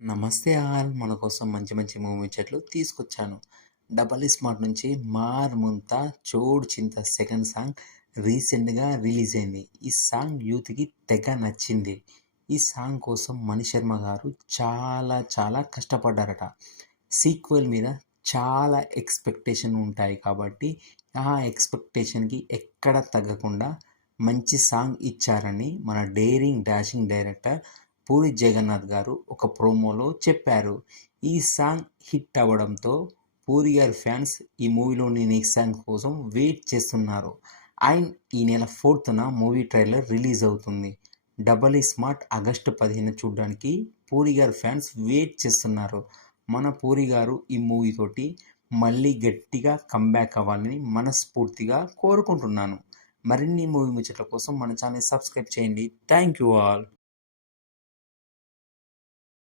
నమస్తే ఆల్ మన కోసం మంచి మంచి మూవీ చెట్లు తీసుకొచ్చాను. డబల్ స్మార్ట్ నుంచి మార్ ముంతా చోడు చింత సెకండ్ సాంగ్ రీసెంట్గా రిలీజ్ అయింది. ఈ సాంగ్ యూత్కి తెగ నచ్చింది. ఈ సాంగ్ కోసం మణి శర్మ గారు చాలా చాలా కష్టపడ్డారట. సీక్వెల్ మీద చాలా ఎక్స్పెక్టేషన్ ఉంటాయి కాబట్టి ఆ ఎక్స్పెక్టేషన్కి ఎక్కడ తగ్గకుండా మంచి సాంగ్ ఇచ్చారని మన daring dashing director Puri Jagannath గారు ఒక ప్రోమోలో చెప్పారు. ఈ సాంగ్ హిట్ అవ్వడంతో పూరి గారి ఫ్యాన్స్ ఈ మూవీలోని నెక్స్ట్ సాంగ్ కోసం వెయిట్ చేస్తున్నారు. అండ్ ఈ నెల 4న మూవీ ట్రైలర్ రిలీజ్ అవుతుంది. డబల్ స్మార్ట్ ఆగస్టు 15 చూడడానికి పూరి గారి ఫ్యాన్స్ వెయిట్ చేస్తున్నారు. మన పూరి గారు ఈ మూవీ తోటి మళ్ళీ గట్టిగా కంబ్యాక్ అవ్వాలని మనస్ఫూర్తిగా కోరుకుంటున్నాను. మరిన్ని మూవీ ముచ్చట్ల కోసం మన ఛానల్ సబ్స్క్రైబ్ చేయండి. Thank you all.